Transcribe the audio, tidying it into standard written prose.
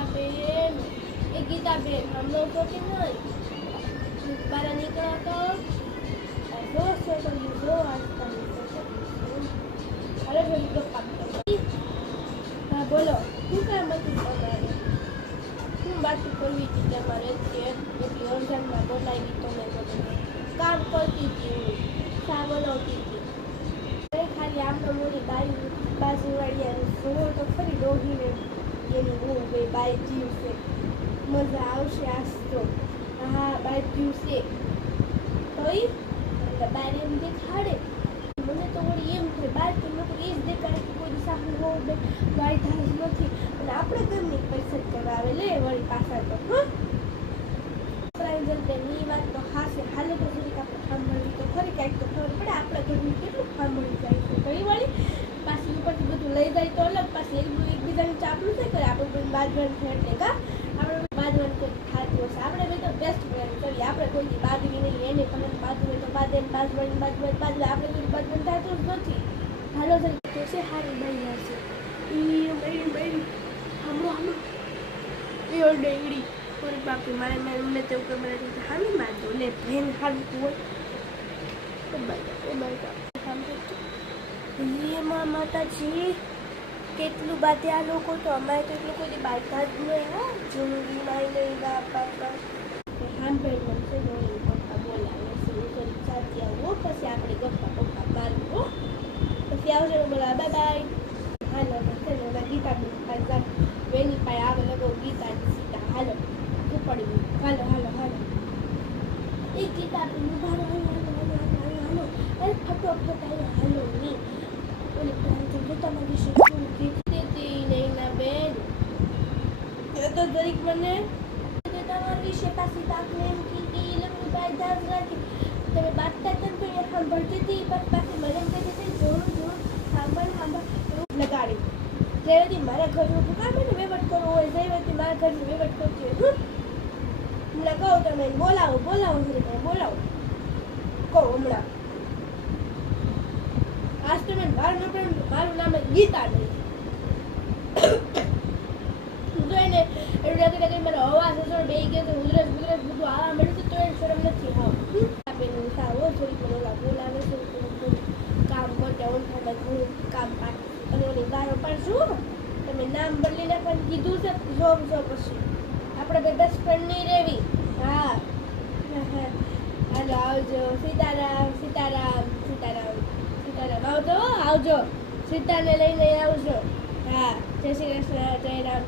ગીતાબેન, એ ગીતાબેન, હમણાં તો કે નહીં બહાર નીકળો તો જો છોકરીઓ જો આજકાલની છોકરીઓ અરે ઘડી ગપ્પા કરો. હા બોલો, શું કામ હતું તમારે? શું વાત કરવી હતી તમારે? એટલી અર્જન્ટમાં બોલાવી તો મેં બધું કામ કરતી હતી, ચા બનાવતી હતી. ખાલી આમનો મોડી બાજુવાળી જોવો તો ખરી ડોહીને એની હું બે બાઈ જીવશે, મજા આવશે આજ તો. હા બાઈ જીવશે તો એટલે બાર એમ દેખાડે. મને તો વળી એમ થાય બાર તો લોકો એ જ દેખાડે કે કોઈ સામે બહુ બે બાઈ ધાજ નથી અને આપણે ઘરની પૈસા કરવા આવે લે વળી પાછા તો. ની વાત તો હાશે હાલે તો થોડીક આપણે સાંભળવી તો ખરી, કાંઈક તો ખબર પડે આપણા ઘરનું કેટલું સાંભળી જાય છે. કઈ વળી પાછી ઉપરથી બધું લઈ જાય તો અલગ, પાછી એકબીજાનું ચાપલું થાય કરે. આપણે કોઈ બાજવાનું છે એટલે કા આપણે બાજવાનું કોઈ થતું હશે. આપણે ભાઈ તો બેસ્ટ ફ્રેન્ડ કરીએ, આપણે કોઈ બાજવી નહીં, એને પણ બાજવે તો બાજે બાજવાની બાજવે આપણે કોઈ બાજવાનું થતું જ નથી. હાલો જરી તો છે હારી બની હશે હમણાં એ ડેંગડી પૂરી બાપી મારે મને તેવું કે મને હામી મારજો લે ભેન હાલતું હોય એમાં માતાજી કેટલું બાતે આ લોકો તો અમારે તો એટલું કોઈ બાંધતા જ નહીં. હા જિંદગીમાં નહીં બાપા સાંભળવાનું છે પપ્પા બોલાવે છે હું કરી જાતી આવું પછી આપણે ગપ્પા પપ્પા મારવું પછી આવશે બોલા બાય બાય. હાલો ગીતા વેની પાસે આવે લગો ગીતા સીતા હાલો શું પડી હાલો હાલો હાલો એ ગીતા હાલો હાલો અરે ફટોફટ હાલો નહીં ઓલી તમારા વિશે શું કીધી હતી નૈના બેન એ તો દરેક મને તમારા વિશે પાછી તાકને એમ કીધી લખું બાય ધાજ રાખી તમે બાતતા હતા તો એ સાંભળતી હતી પાછી મને એમ કહેતી હતી જોર જોર સાંભળ એવું લગાડી જયવતી મારા ઘરનું કામ એને વહીવટ કરવો હોય જયવતી મારા ઘરનું વહીવટ કરતી હોય હમણાં કહો તમે બોલાવો બોલાવો કહો હમણાં આજ તો મને બહાર ન પડે મારું નામ ગીતા નહીં તો એને એવું લાગે કે મારો અવાજ અસર બે ગયો તો ઉધરસ બધું આવા મળ્યું તો એને શરમ નથી હાવ આપેલું સારો થોડીક મને ઓલા બોલાવે છે કામ કરતા ઓળખાતા ઘણું કામ પાડે અને ઓલી ગારો પાડશું તમે નામ બદલીને પણ કીધું છે જો પછી આપણે બે બેસ્ટ ફ્રેન્ડ નહીં રહેવી. હા હાલો આવજો સીતારામ આવજો સીતાને લઈને આવજો. હા જય શ્રી કૃષ્ણ જય રામ